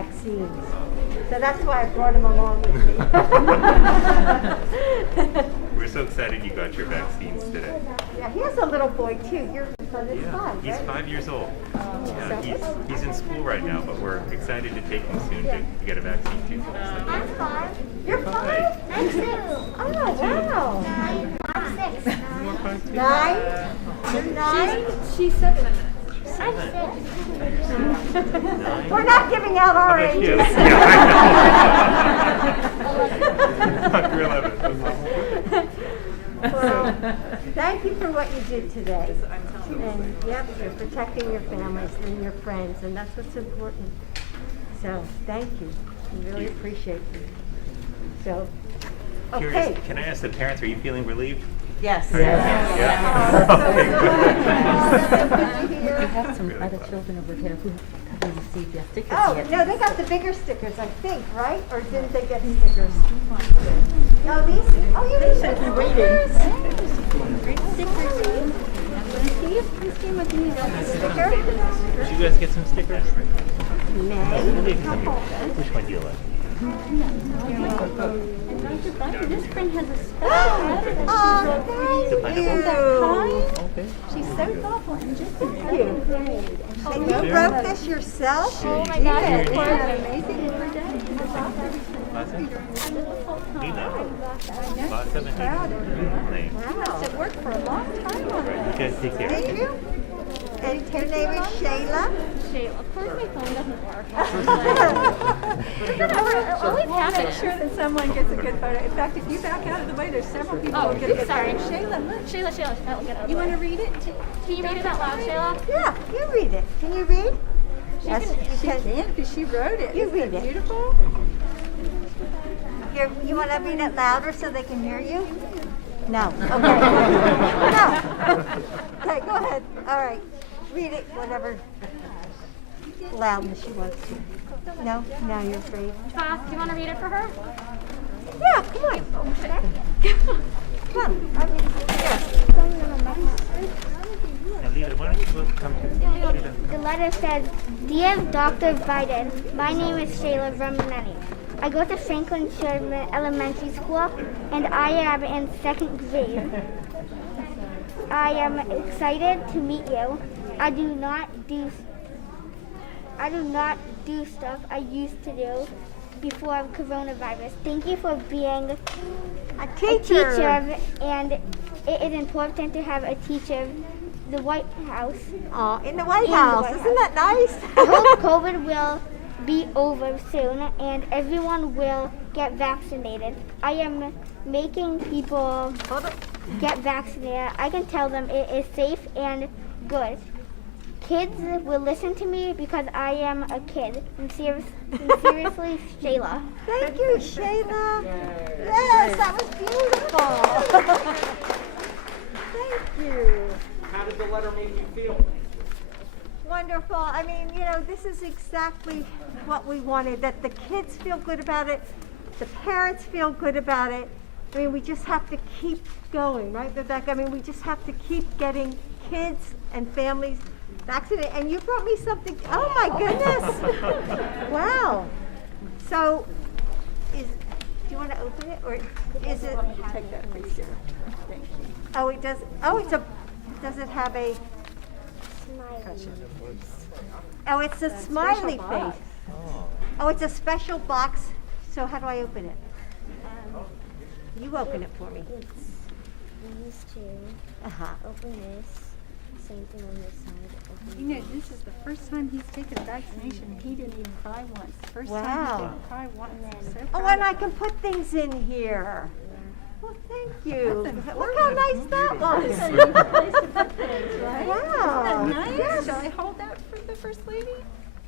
vaccines. So that's why I brought him along with me. We're so excited you got your vaccines today. Yeah, he has a little boy too. Your son is 5, he's right? 5 years old. Yeah, he's in school right now, but we're excited to take him soon to get a vaccine too. I'm 5. You're 5? I'm 6. Oh, wow. 9. I'm 6. 9? You're 9? She's 7. I'm 6. We're not giving out our How about you? ages. Yeah, you're 11. Well, thank you for what you did today. And yep, you're protecting your families and your friends, and that's what's important. So thank you. We really appreciate you. So, Curious, okay. can I ask the parents, are you feeling relieved? Yes. Yeah. We have some other children over here who haven't received their stickers Oh, yet. no, they got the bigger stickers, I think, right? Or didn't they get stickers? No, these? Oh, you need stickers. Sticker? Did you guys get some stickers? May. Which one do you like? This friend has a special Oh, thank you. Okay. She's so thoughtful and just Thank you. And you wrote this yourself? Oh my God, Here, it's here. amazing for Awesome. Neat. Oh, Awesome. Neat. wow. It worked for a long time on Right, you guys take care. Thank you. And your name is Shayla? Of course my phone doesn't work. We'll make sure that someone gets a good photo. In fact, if you back out of the way, there's several people who will get a good sorry. photo. Shayla, look. Shayla, I'll get it. You want to read it? Can you read it out loud, Shayla? Yeah, you read it. Can you read? Yes, She you can. can, because she wrote it. You Isn't read it it. beautiful? Here, you want to read it louder so they can hear you? No. Okay. No. Okay, go ahead. All right. Read it whatever loudness you want to. No? Now you're afraid? Do you want to read it for her? Yeah, come on. Come on. I mean, yeah. Now, Lita, why don't you go come to The letter says, Dear Dr. Biden, my name is Shayla Ramanani. I go to Franklin Sherman Elementary School and I am in 2nd grade. I am excited to meet you. I do not do stuff I used to do before coronavirus. Thank you for being A a teacher. teacher, and it is important to have a teacher. The White House. Oh, in the White In the House. White Isn't that nice? I hope COVID will be over soon and everyone will get vaccinated. I am making people Hold it. get vaccinated. I can tell them it is safe and good. Kids will listen to me because I am a kid. And seriously, Shayla. Thank you, Shayla. Yes, that was beautiful. Thank you. How did the letter make you feel? Wonderful. I mean, you know, this is exactly what we wanted, that the kids feel good about it, the parents feel good about it. I mean, we just have to keep going, right, Rebecca? I mean, we just have to keep getting kids and families vaccinated. And you brought me something. Oh, my goodness. Wow. So, do you want to open it, or is it? Take that picture. Thank you. Oh, it does. Oh, does it have a? Oh, it's a smiley face. Oh, it's a special box. So how do I open it? You open it for me. These two. Uh-huh. Open this. Same thing on this side. You know, this is the first time he's taken a vaccination. He didn't even cry once. First time he Wow. didn't cry once. I'm so Oh, proud and I of can put things in here. Well, thank you. Look how nice that was. him. Wow. Isn't that nice? Yes. Shall I hold that for the First Lady?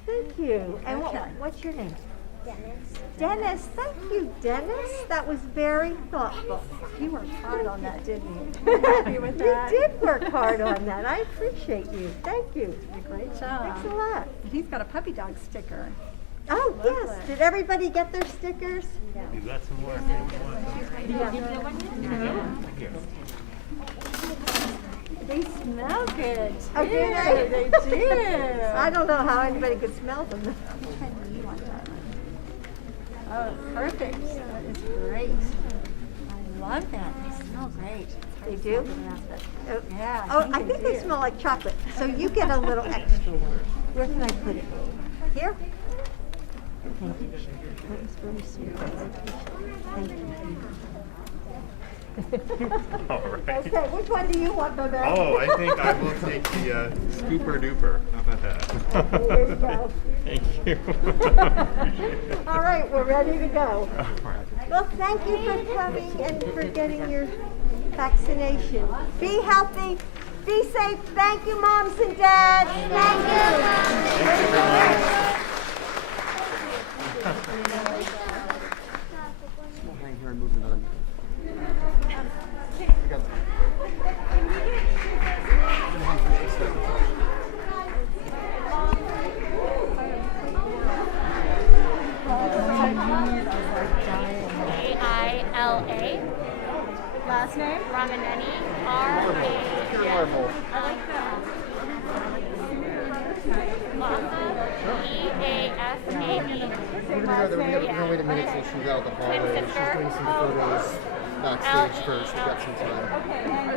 Thank you. And what's your name? Dennis. Thank you, Dennis. That was very thoughtful. You worked hard on that, didn't you? You happy with that? You did work hard on that. I appreciate you. Tk you. Great job. Thanks a lot. He's got a puppy dog sticker. Oh, yes. Did everybody get their stickers? You got some more? They smell good. Oh, do they? They do. I don't know how anybody could smell them. You want that? Oh, perfect. That is great. I love that. They smell great. They do? Oh, Yeah. oh, I think they smell like chocolate. So you get a little extra one. Where can I put it? Here? Thank you. That was very sweet. Thank you. All right. Okay, which one do you want, Bobette? Oh, I think I will take the scooper duper. How about that? There you go. Thank you. All right, we're ready to go. All right. Well, thank you for coming and for getting your vaccination. Be healthy, be safe. Thank you, moms and dads. Thank you. Hang here and move another. A-I-L-A. Last name? Ramaneni. R-A-N. I like that. E-A-S-A-B. We're gonna wait a minute till she's out of the hallway. She's doing some photos backstage first. We've got some time.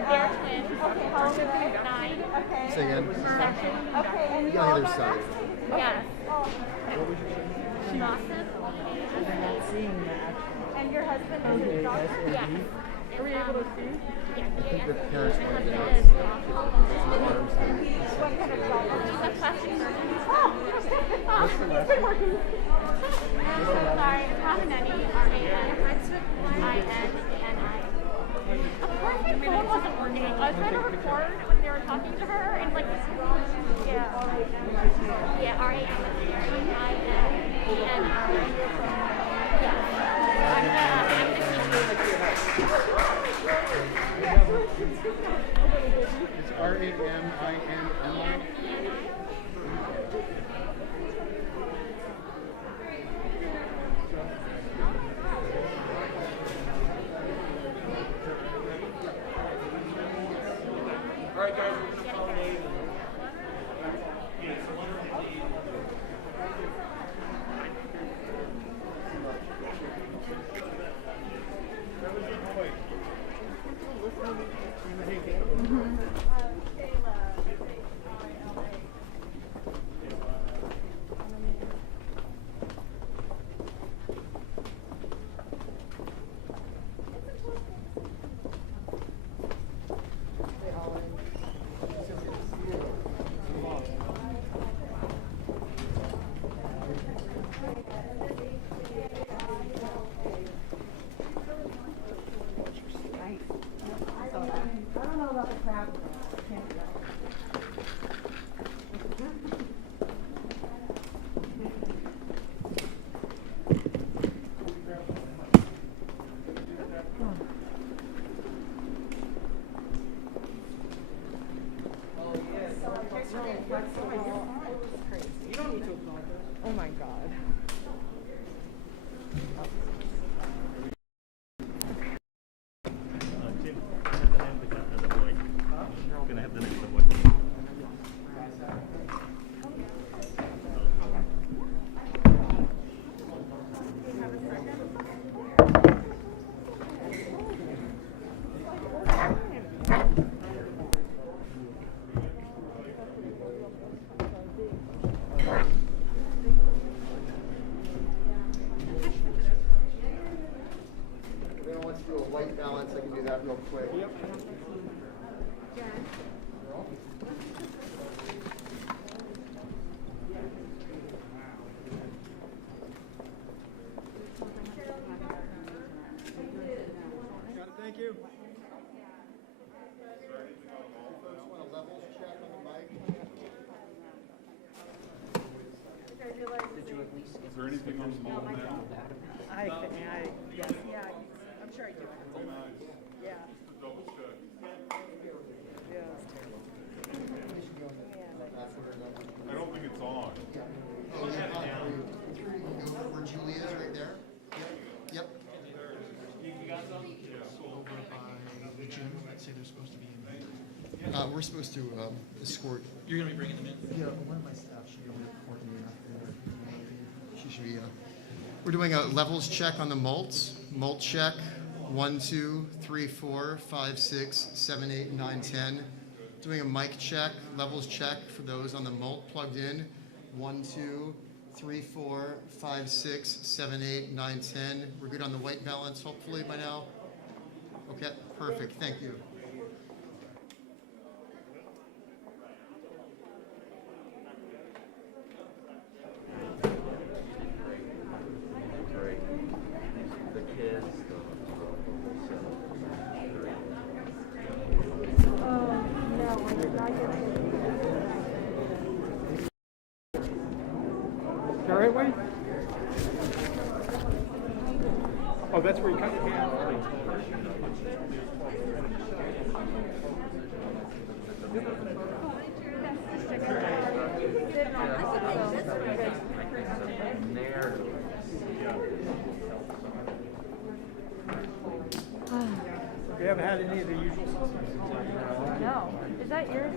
They're twins. Okay, how old are they? 9. Okay. Say again. Section. Okay, and you On all the other got side. Yes. What was your saying? Gossip. And your husband is a doctor? Yes. Are we able to see? Yeah, I think the parents want to get out. He's Some arms and What kind of doctor? a plastic surgeon. What's the last name? Sorry, Ramaneni. R-A-N-I-N-N-I. Of course my phone wasn't working. I was trying to record when they were talking to her and like this. Yeah, R-A-M-A-N-E-N-I. Yeah. I'm the It's R-A-M-I-N-N-I. All right, guys, we're going to follow Nate. Oh my God. Jim, have the name of the boy. Gonna have the name of the boy. If anyone wants to do a white balance, I can do that real quick. Yep. Thank you. Folks want a levels check on the mic? Is there anything on the wall now? Yes, yeah, I'm sure I do. Yeah. Double check. I don't think it's on. Oh, yeah. You go where Julie is right there? Yep. Over by the gym, I'd say they're supposed to be in there. We're supposed to escort. You're gonna be bringing them in? Yeah, one of my staff should be able to coordinate after. She should be We're doing a levels check on the molt. Molt check, 1, 2, 3, 4, 5, 6, 7, 8, 9, 10. Doing a mic check, levels check for those on the molt plugged in. 1, 2, 3, 4, 5, 6, 7, 8, 9, 10. We're good on the white balance, hopefully, by now. Okay, perfect. Thank you. The right way? Oh, that's where you cut your hand. You haven't had any of the usual suspects? No. Is that yours?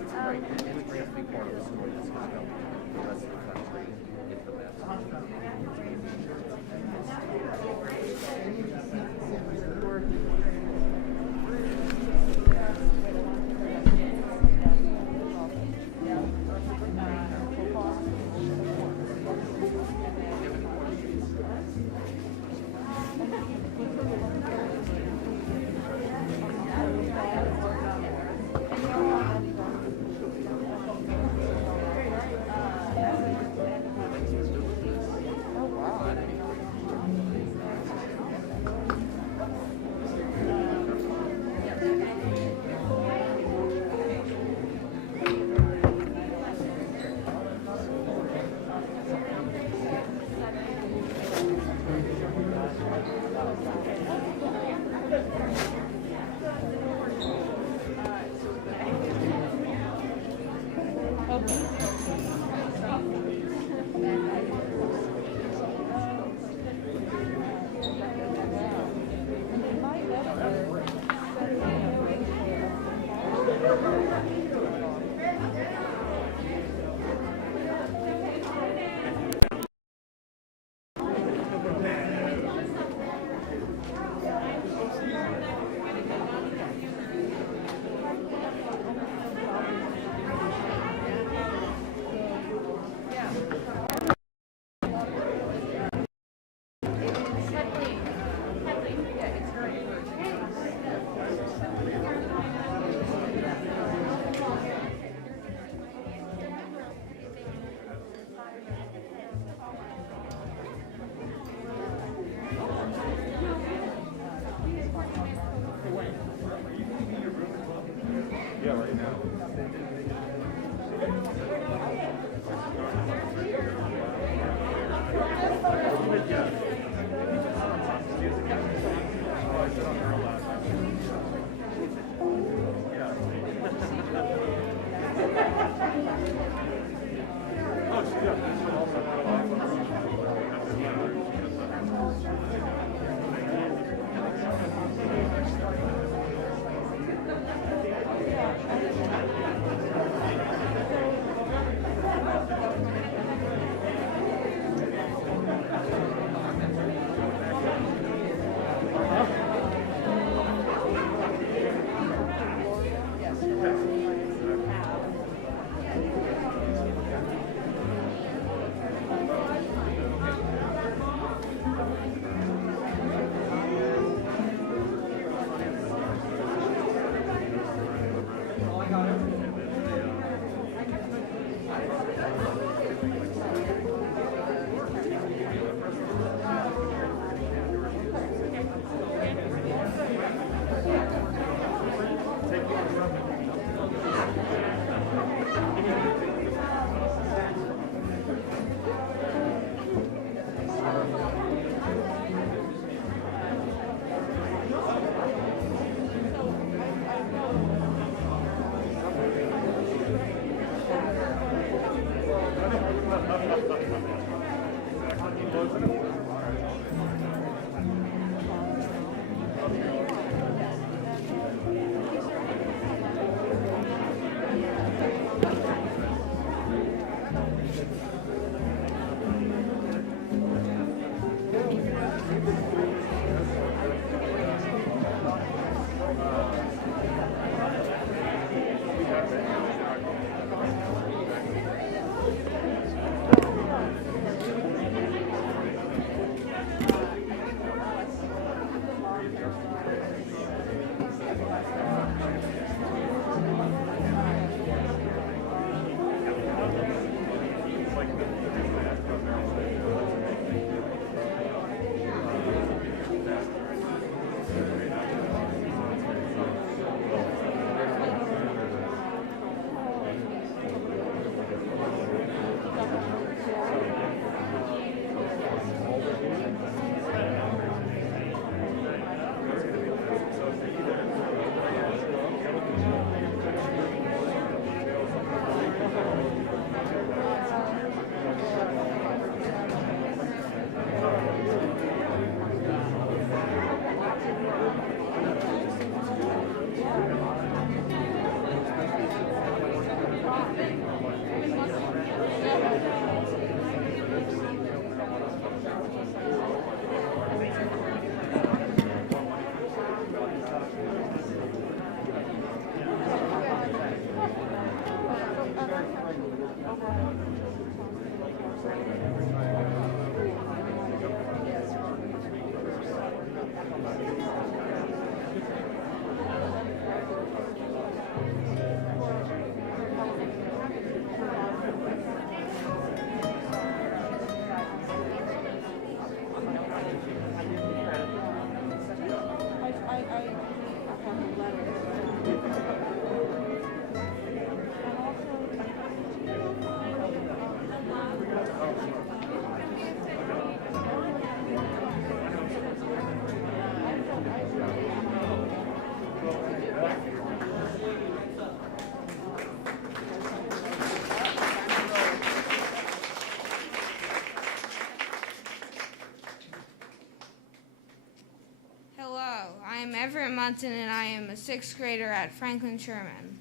Everett Munson and I am a 6th grader at Franklin Sherman.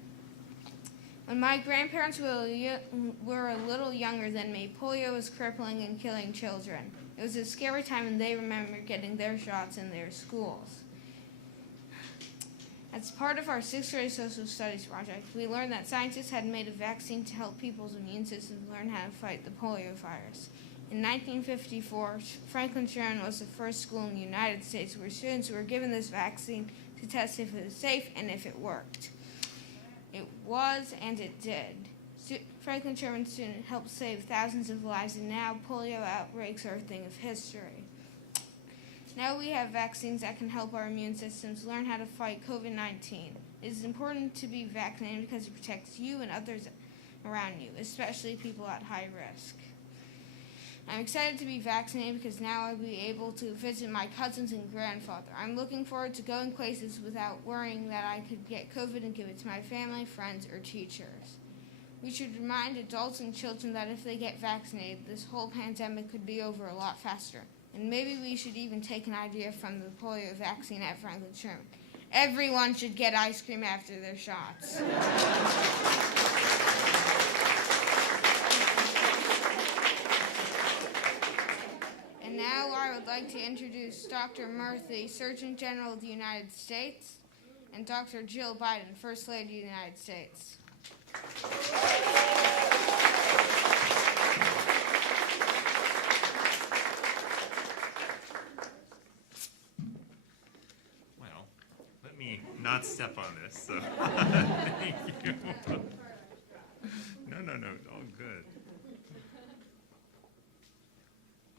When my grandparents were a little younger than me, polio was crippling and killing children. It was a scary time, and they remember getting their shots in their schools. As part of our 6th grade social studies project, we learned that scientists had made a vaccine to help people's immune systems learn how to fight the polio virus. In 1954, Franklin Sherman was the first school in the United States where students were given this vaccine to test if it was safe and if it worked. It was, and it did. Franklin Sherman student helped save thousands of lives, and now polio outbreaks are a thing of history. Now we have vaccines that can help our immune systems learn how to fight COVID-19. It is important to be vaccinated because it protects you and others around you, especially people at high risk. I'm excited to be vaccinated because now I'll be able to visit my cousins and grandfather. I'm looking forward to going places without worrying that I could get COVID and give it to my family, friends, or teachers. We should remind adults and children that if they get vaccinated, this whole pandemic could be over a lot faster. And maybe we should even take an idea from the polio vaccine at Franklin Sherman. Everyone should get ice cream after their shots. And now I would like to introduce Dr. Murthy, Surgeon General of the United States, and Dr. Jill Biden, First Lady of the United States. Well, let me not step on this. So. Thank you. No, all good.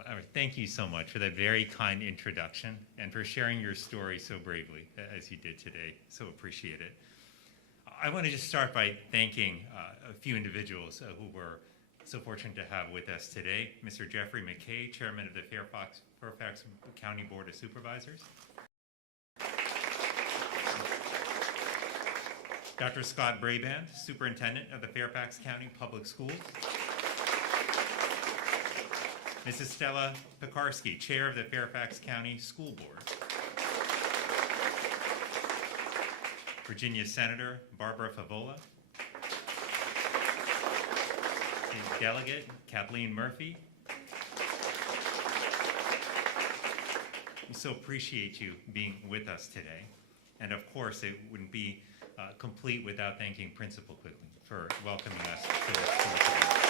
All right, thank you so much for that very kind introduction and for sharing your story so bravely as you did today. So appreciate it. I want to just start by thanking a few individuals who were so fortunate to have with us today. Mr. Jeffrey McKay, Chairman of the Fairfax County Board of Supervisors. Dr. Scott Braband, Superintendent of the Fairfax County Public Schools. Mrs. Stella Pekarsky, Chair of the Fairfax County School Board. Virginia Senator Barbara Favola. State Delegate Kathleen Murphy. We so appreciate you being with us today. And of course, it wouldn't be complete without thanking Principal Quigley for welcoming us to the school today.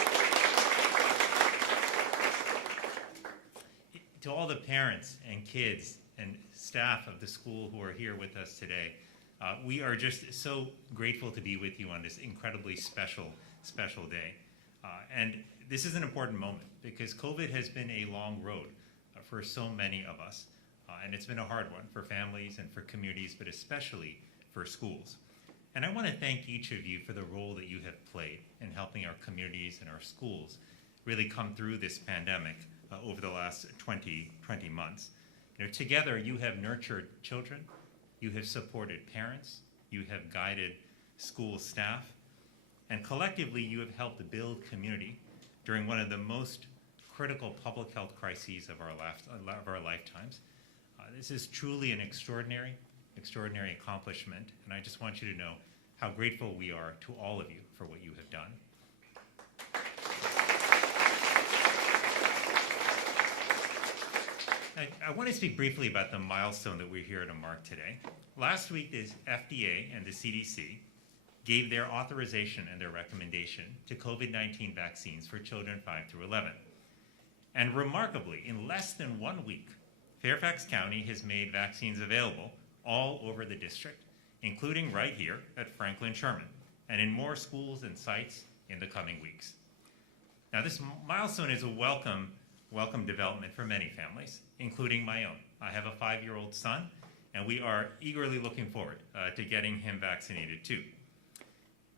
To all the parents and kids and staff of the school who are here with us today, we are just so grateful to be with you on this incredibly special day. And this is an important moment because COVID has been a long road for so many of us. And it's been a hard one for families and for communities, but especially for schools. And I want to thank each of you for the role that you have played in helping our communities and our schools really come through this pandemic over the last 20 months. You know, together you have nurtured children, you have supported parents, you have guided school staff, and collectively you have helped to build community during one of the most critical public health crises of our lifetimes. This is truly an extraordinary accomplishment, and I just want you to know how grateful we are to all of you for what you have done. I want to speak briefly about the milestone that we're here to mark today. Last week, the FDA and the CDC gave their authorization and their recommendation to COVID-19 vaccines for children 5 through 11. And remarkably, in less than 1 week, Fairfax County has made vaccines available all over the district, including right here at Franklin Sherman, and in more schools and sites in the coming weeks. Now, this milestone is a welcome development for many families, including my own. I have a 5-year-old son, and we are eagerly looking forward to getting him vaccinated too.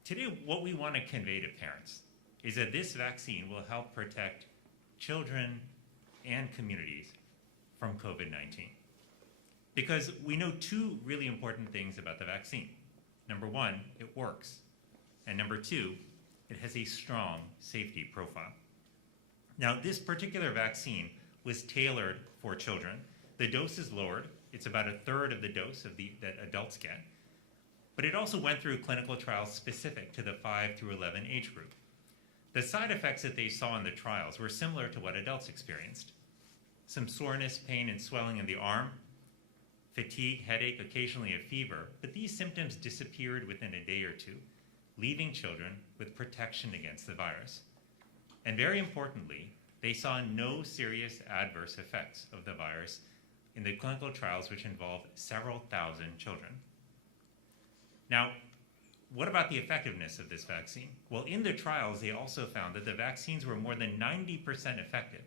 Today, what we want to convey to parents is that this vaccine will help protect children and communities from COVID-19. Because we know two really important things about the vaccine. Number one, it works. And number two, it has a strong safety profile. Now, this particular vaccine was tailored for children. The dose is lowered It's about a third of the dose that adults get. But it also went through clinical trials specific to the 5 through 11 age group. The side effects that they saw in the trials were similar to what adults experienced. Some soreness, pain, and swelling in the arm, fatigue, headache, occasionally a fever, but these symptoms disappeared within a day or two, leaving children with protection against the virus. And very importantly, they saw no serious adverse effects of the virus in the clinical trials, which involved several thousand children. Now, what about the effectiveness of this vaccine? Well, in the trials, they also found that the vaccines were more than 90% effective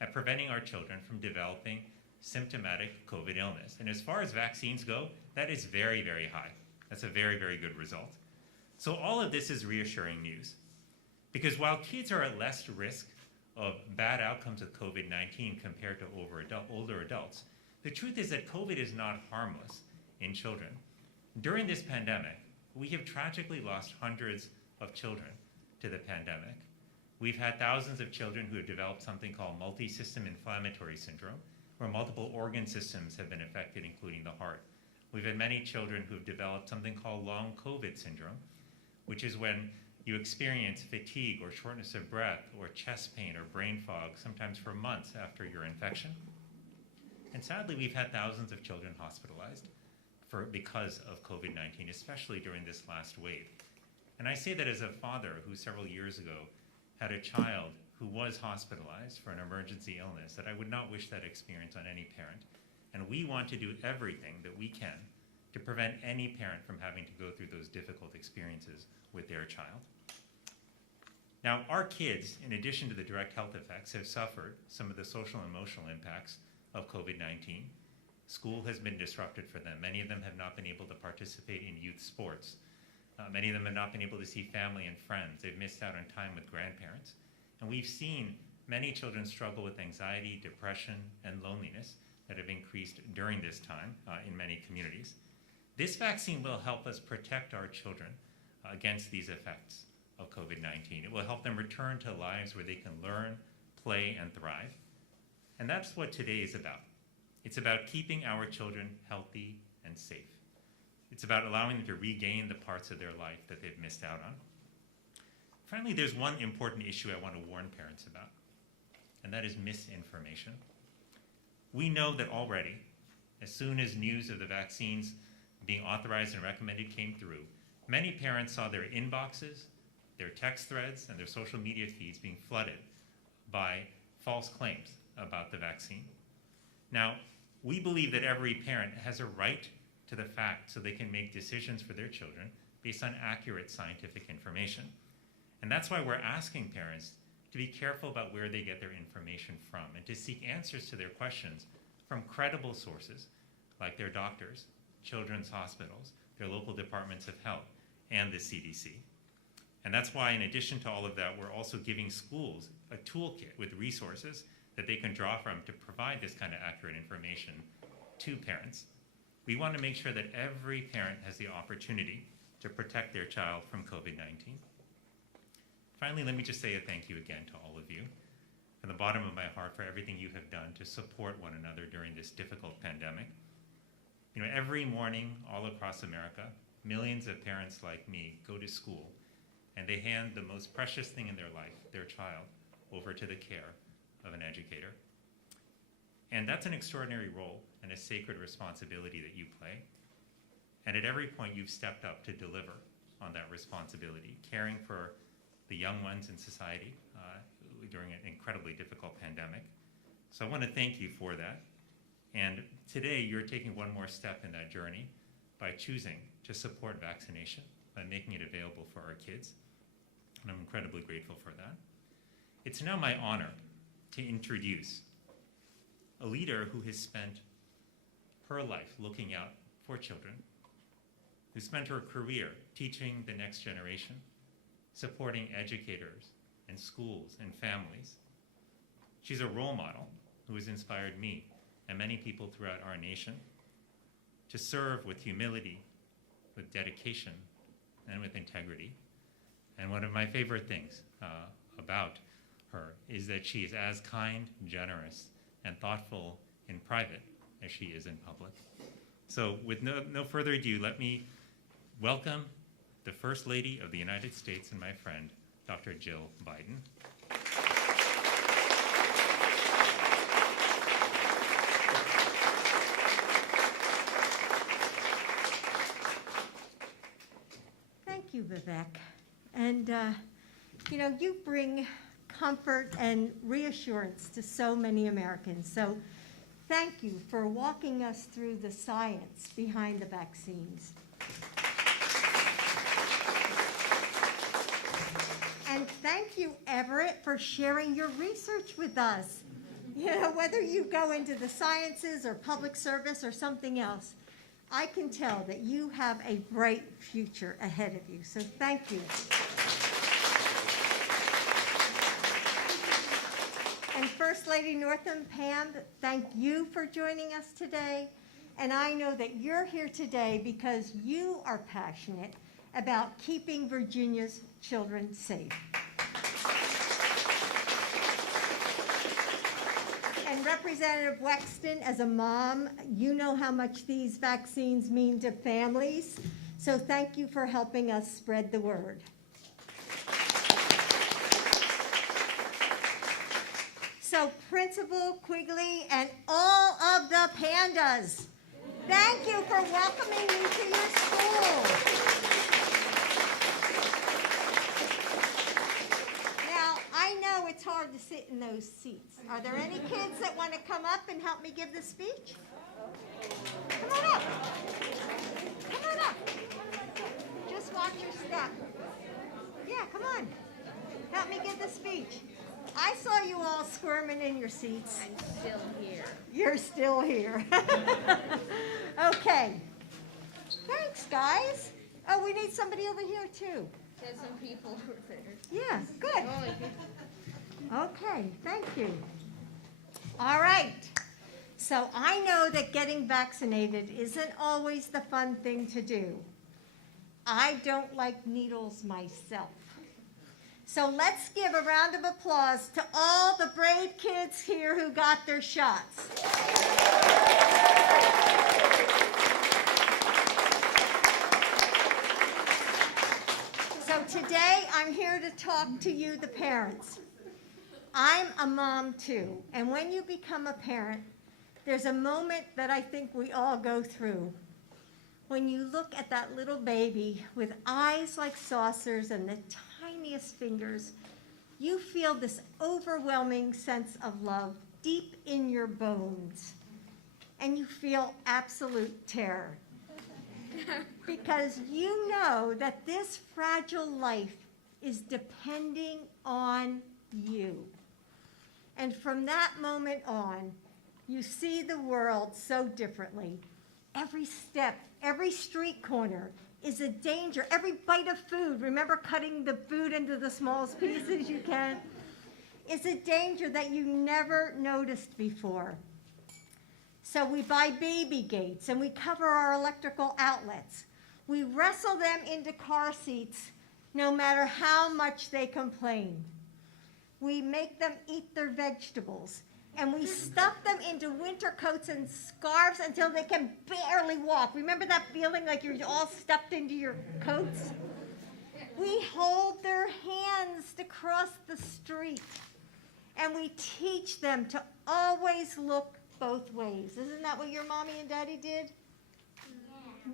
at preventing our children from developing symptomatic COVID illness. And as far as vaccines go, that is very, very high. That's a very, very good result. So all of this is reassuring news. Because while kids are at less risk of bad outcomes of COVID-19 compared to older adults, the truth is that COVID is not harmless in children. During this pandemic, we have tragically lost hundreds of children to the pandemic. We've had thousands of children who have developed something called multi-system inflammatory syndrome, where multiple organ systems have been affected, including the heart. We've had many children who have developed something called long COVID syndrome, which is when you experience fatigue or shortness of breath or chest pain or brain fog, sometimes for months after your infection. And sadly, we've had thousands of children hospitalized because of COVID-19, especially during this last wave. And I say that as a father who several years ago had a child who was hospitalized for an emergency illness, that I would not wish that experience on any parent. And we want to do everything that we can to prevent any parent from having to go through those difficult experiences with their child. Now, our kids, in addition to the direct health effects, have suffered some of the social and emotional impacts of COVID-19. School has been disrupted for them. Many of them have not been able to participate in youth sports. Many of them have not been able to see family and friends. They've missed out on time with grandparents. And we've seen many children struggle with anxiety, depression, and loneliness that have increased during this time in many communities. This vaccine will help us protect our children against these effects of COVID-19. It will help them return to lives where they can learn, play, and thrive. And that's what today is about. It's about keeping our children healthy and safe. It's about allowing them to regain the parts of their life that they've missed out on. Finally, there's one important issue I want to warn parents about, and that is misinformation. We know that already, as soon as news of the vaccines being authorized and recommended came through, many parents saw their inboxes, their text threads, and their social media feeds being flooded by false claims about the vaccine. Now, we believe that every parent has a right to the facts so they can make decisions for their children based on accurate scientific information. And that's why we're asking parents to be careful about where they get their information from and to seek answers to their questions from credible sources like their doctors, children's hospitals, their local departments of health, and the CDC. And that's why, in addition to all of that, we're also giving schools a toolkit with resources that they can draw from to provide this kind of accurate information to parents. We want to make sure that every parent has the opportunity to protect their child from COVID-19. Finally, let me just say a thank you again to all of you from the bottom of my heart for everything you have done to support one another during this difficult pandemic. You know, every morning all across America, millions of parents like me go to school and they hand the most precious thing in their life, their child, over to the care of an educator. And that's an extraordinary role and a sacred responsibility that you play. And at every point you've stepped up to deliver on that responsibility, caring for the young ones in society during an incredibly difficult pandemic. So I want to thank you for that. And today you're taking one more step in that journey by choosing to support vaccination, by making it available for our kids. And I'm incredibly grateful for that. It's now my honor to introduce a leader who has spent her life looking out for children, who spent her career teaching the next generation, supporting educators and schools and families. She's a role model who has inspired me and many people throughout our nation to serve with humility, with dedication, and with integrity. And one of my favorite things about her is that she is as kind, generous, and thoughtful in private as she is in public. So with no further ado, let me welcome the First Lady of the United States and my friend, Dr. Jill Biden. Thank you, Vivek. And, you know, you bring comfort and reassurance to so many Americans. So thank you for walking us through the science behind the vaccines. And thank you, Everett, for sharing your research with us. You know, whether you go into the sciences or public service or something else, I can tell that you have a bright future ahead of you. So thank you. And First Lady Northam, Pam, thank you for joining us today. And I know that you're here today because you are passionate about keeping Virginia's children safe. And Representative Wexton, as a mom, you know how much these vaccines mean to families. So thank you for helping us spread the word. So Principal Quigley and all of the pandas, thank you for welcoming me to your school. Now, I know it's hard to sit in those seats. Are there any kids that want to come up and help me give the speech? Come on up. Come on up. Just watch your step. Yeah, come on. Help me give the speech. I saw you all squirming in your seats. I'm still here. You're still here. Okay. Thanks, guys. Oh, we need somebody over here, too. There's some people over there. Yeah, good. Only Okay, thank you. All right. So I know that getting vaccinated isn't always the fun thing to do. I don't like needles myself. So let's give a round of applause to all the brave kids here who got their shots. So today I'm here to talk to you, the parents. I'm a mom too, and when you become a parent, there's a moment that I think we all go through. When you look at that little baby with eyes like saucers and the tiniest fingers, you feel this overwhelming sense of love deep in your bones, and you feel absolute terror. Because you know that this fragile life is depending on you. And from that moment on, you see the world so differently. Every step, every street corner is a danger. Every bite of food, remember cutting the food into the smallest pieces you can, is a danger that you never noticed before. So we buy baby gates and we cover our electrical outlets. We wrestle them into car seats no matter how much they complain. We make them eat their vegetables, and we stuff them into winter coats and scarves until they can barely walk. Remember that feeling like you're all stuffed into your coats? We hold their hands to cross the street, and we teach them to always look both ways. Isn't that what your mommy and daddy did?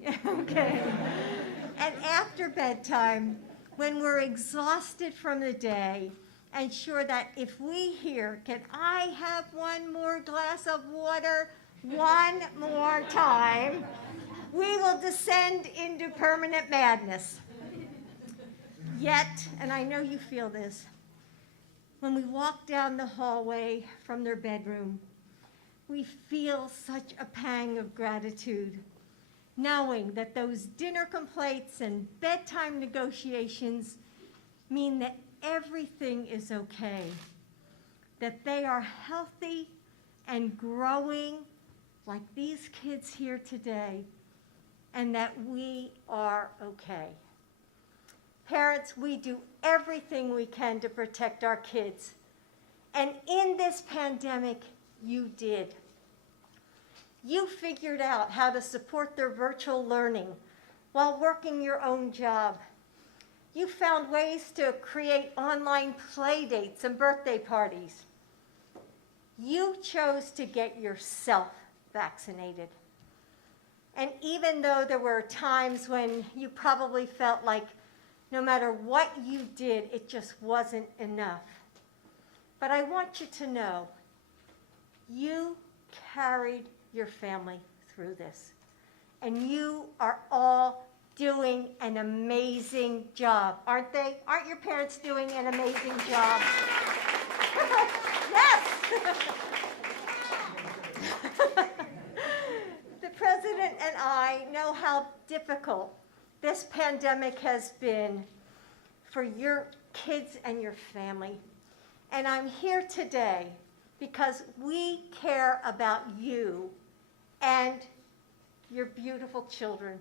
Yeah. Okay. And after bedtime, when we're exhausted from the day, and sure that if we hear, can I have one more glass of water one more time, we will descend into permanent madness. Yet, and I know you feel this, when we walk down the hallway from their bedroom, we feel such a pang of gratitude, knowing that those dinner complaints and bedtime negotiations mean that everything is okay, that they are healthy and growing like these kids here today, and that we are okay. Parents, we do everything we can to protect our kids, and in this pandemic, you did. You figured out how to support their virtual learning while working your own job. You found ways to create online play dates and birthday parties. You chose to get yourself vaccinated. And even though there were times when you probably felt like no matter what you did, it just wasn't enough. But I want you to know, you carried your family through this. And you are all doing an amazing job, aren't they? Aren't your parents doing an amazing job? Yes! The President and I know how difficult this pandemic has been for your kids and your family. And I'm here today because we care about you and your beautiful children.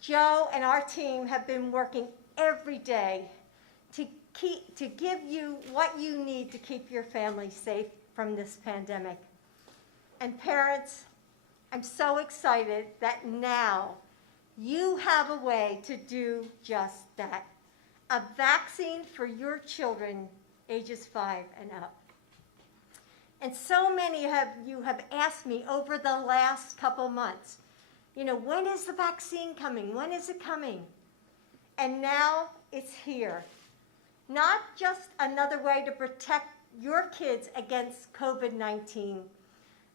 Joe and our team have been working every day to give you what you need to keep your family safe from this pandemic. And parents, I'm so excited that now you have a way to do just that. A vaccine for your children ages 5 and up. And so many of you have asked me over the last couple months, you know, when is the vaccine coming? When is it coming? And now it's here. Not just another way to protect your kids against COVID-19,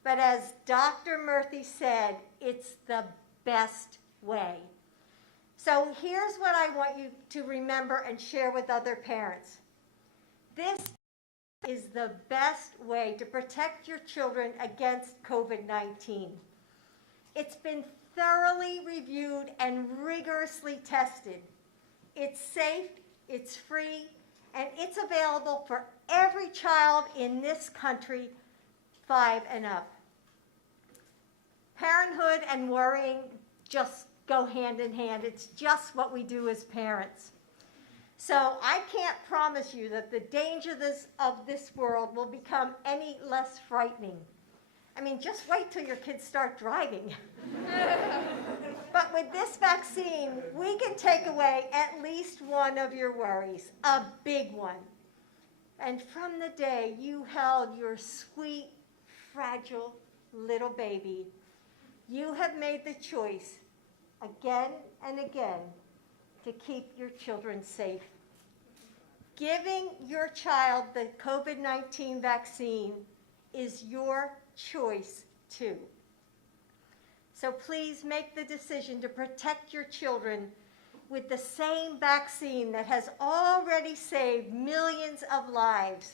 but as Dr. Murthy said, it's the best way. So here's what I want you to remember and share with other parents. This is the best way to protect your children against COVID-19. It's been thoroughly reviewed and rigorously tested. It's safe, it's free, and it's available for every child in this country 5 and up. Parenthood and worrying just go hand in hand. It's just what we do as parents. So I can't promise you that the dangers of this world will become any less frightening. I mean, just wait till your kids start driving. But with this vaccine, we can take away at least one of your worries, a big one. And from the day you held your sweet, fragile little baby, you have made the choice again and again to keep your children safe. Giving your child the COVID-19 vaccine is your choice too. So please make the decision to protect your children with the same vaccine that has already saved millions of lives,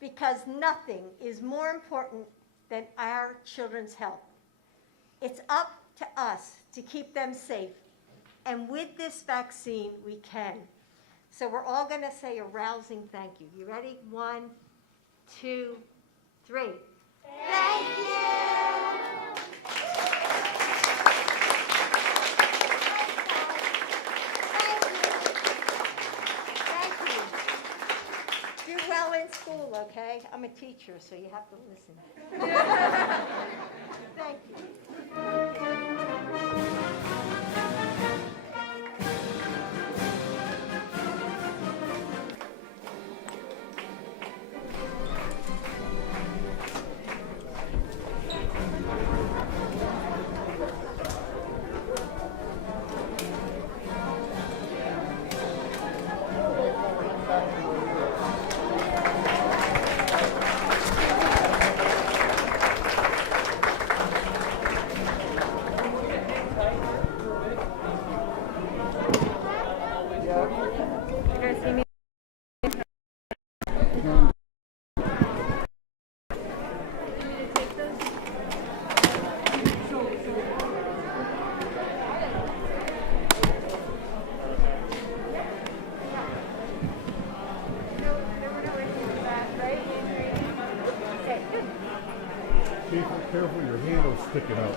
because nothing is more important than our children's health. It's up to us to keep them safe, and with this vaccine, we can. So we're all going to say a rousing thank you. You ready? 1, 2, 3. Thank you! Thank you. Do well in school, okay? I'm a teacher, so you have to listen. Thank you. Careful, your handle's sticking out.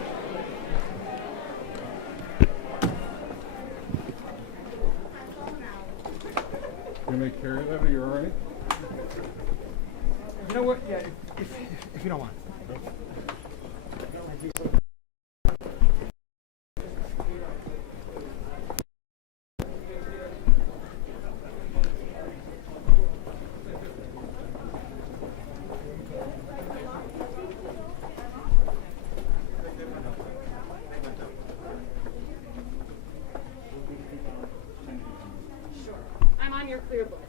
You may carry that, or you're all right? You know what? Yeah, if you don't mind. I'm on your cleared list.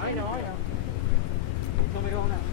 I know. You told me to hold on.